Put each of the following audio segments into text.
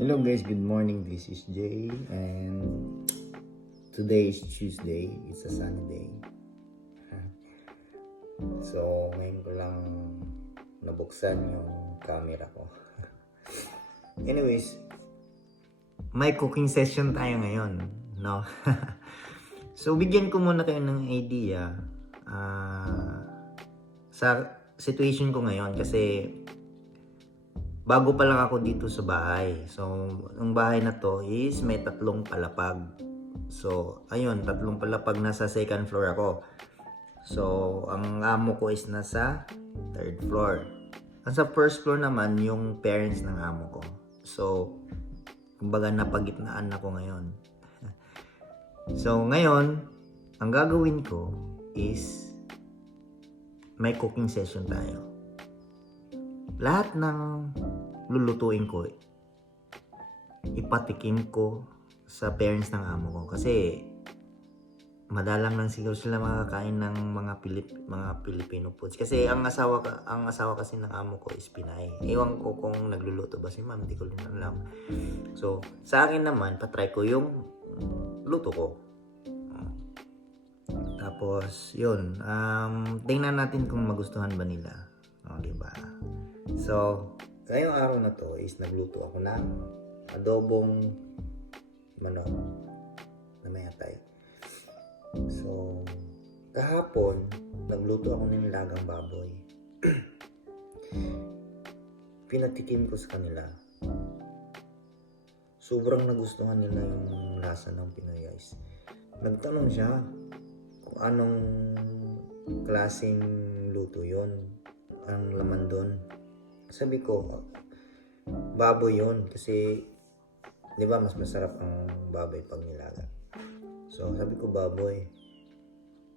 Hello guys, good morning. This is Jay and today is Tuesday. It's a sunny day. So ngayon ko lang nabuksan yung camera ko. Anyways, may cooking session tayo ngayon, no? So bigyan ko muna kayo ng idea sa situation ko ngayon kasi bago pa lang ako dito sa bahay. So, yung bahay na to is may 3 palapag. So, ayun, 3 palapag, nasa 2nd floor ako. So, ang amo ko is nasa 3rd floor. Sa 1st floor naman, yung parents ng amo ko. So, kumbaga napagitnaan ako ngayon. So, ngayon, ang gagawin ko is may cooking session tayo. Lahat ng lulutuin ko, ipatikim ko sa parents ng amo ko. Kasi, madalang lang siguro sila makakain ng mga Filipino foods. Kasi ang asawa kasi ng amo ko is Pinay. Ewan ko kung nagluluto ba si ma'am, hindi ko rin alam. So, sa akin naman, patry ko yung luto ko. Tapos, yun. Tingnan natin kung magustuhan ba nila. Diba? So, ngayong araw na to is nagluto ako ng adobong manok na may atay. So, kahapon, nagluto ako ng nilagang baboy. Pinatikim ko sa kanila. Sobrang nagustuhan nila yung lasa ng Pinoy guys. Nagtanong siya kung anong klaseng luto yon, ang laman doon. Sabi ko, baboy yon kasi di ba mas masarap ang baboy pag nilaga. So sabi ko baboy.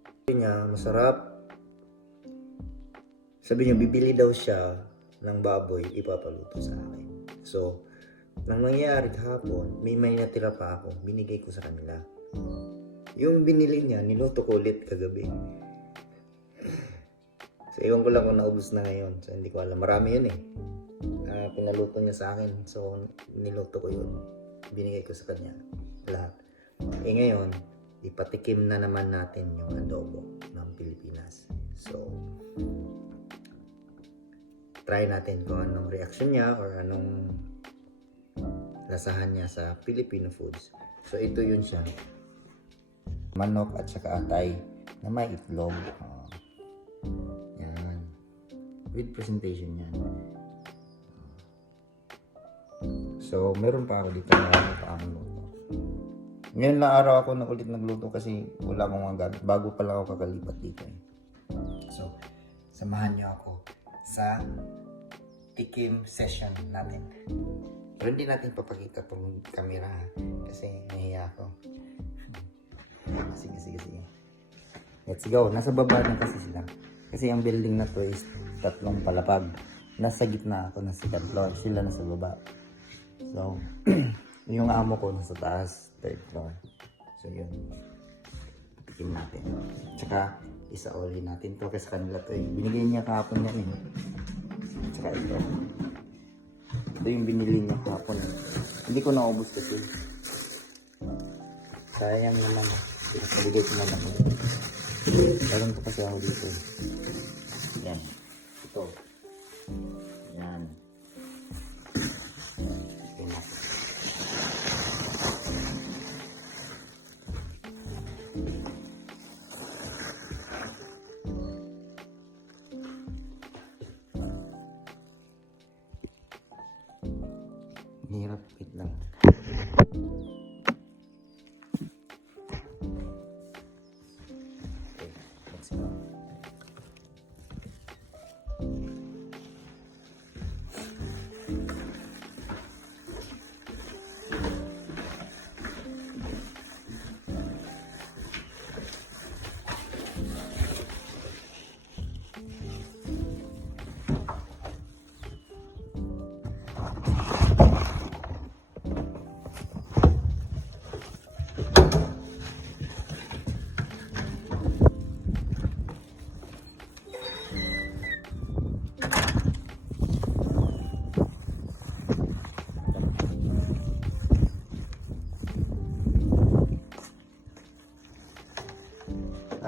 Sabi niya masarap. Sabi niya bibili daw siya ng baboy, ipapaluto sa akin. So nang nangyari hapon, may natira pa ako, binigay ko sa kanila. Yung binili niya, niluto ko ulit kagabi. So, iwan ko lang kung naubos na ngayon. So, hindi ko alam. Marami yun eh. Pinaluto niya sa akin. So, niluto ko yun. Binigay ko sa kanya. Lahat. Ngayon, ipatikim na naman natin yung adobo ng Pilipinas. So, try natin kung anong reaction niya or anong lasahan niya sa Filipino foods. So, ito yun siya. Manok at saka atay na may itlog. With presentation yan. So, meron pa ako dito na luto. Ngayon lang araw ako ulit nagluto kasi wala akong mga gamit. Bago pa lang ako kakalipat dito eh. So, samahan niyo ako sa tikim session natin. Pero hindi natin papakita itong camera kasi nahiya ako. Sige. Let's go. Nasa baba na kasi sila. Kasi ang building na to is 3 palapag. Nasa gitna ako, nasa 2nd floor. Sila nasa baba. So, yung amo ko nasa taas, 3rd floor. So, yun. Patikim natin. Tsaka, isauli natin to kasi kanila to eh. Binigay niya kahapon yan eh. Tsaka ito. Ito yung binili niya kahapon eh. Hindi ko naubos kasi. Sayang naman. Pinabigay ko naman ako. Meron ko kasi ako dito eh. Yan. Ito. Yan. Ito na. Hirap. Wait lang. Okay. Let's go.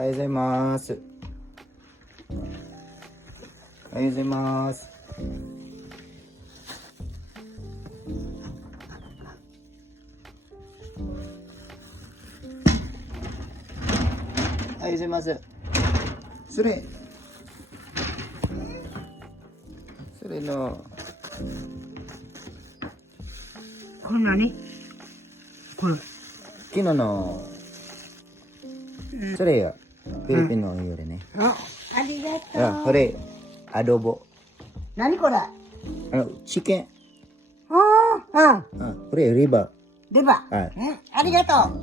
ありがとうございます。ありがとうございます。ありがとうございます。それの、これ何？これ。昨日の、それや、フィリピンのよりね。ありがとう。これ、アドボ。何これ？チキン。これ、リバレバー。はいありがとう。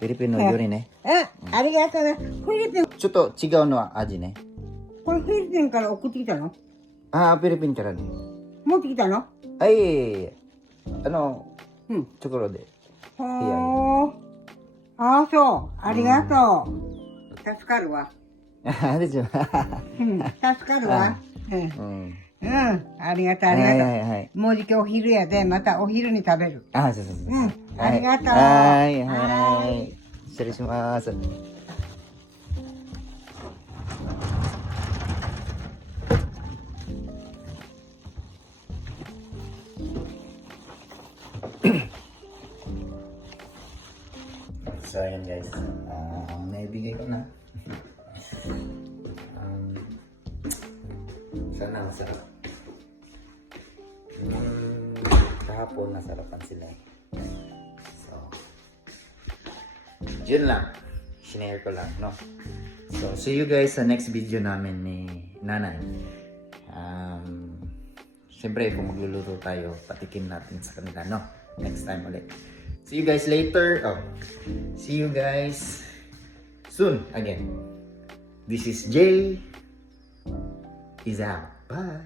フィリピンのよりね。ありがとうね。フィリピン、ちょっと違うのは味ね。これフィリピンから送ってきたの？フィリピンからね。持ってきたの？いえ。ところで。ほー。ああ、そう。ありがとう。助かるわ。でしょ。助かるわ。ありがとう、ありがとう。はい。もうじきお昼やで、またお昼に食べる。そう。ありがとう。はい。失礼します。So, ayan guys. Naibigay ko na. Sana masarap. Kahapon nasarapan sila eh. So, yun lang. Sinare ko lang, no? So, see you guys sa next video namin ni Nanay. Siyempre, kung magluluto tayo, patikim natin sa kanila, no? Next time ulit. See you guys later. See you guys soon again. This is Jay. Is out. Bye.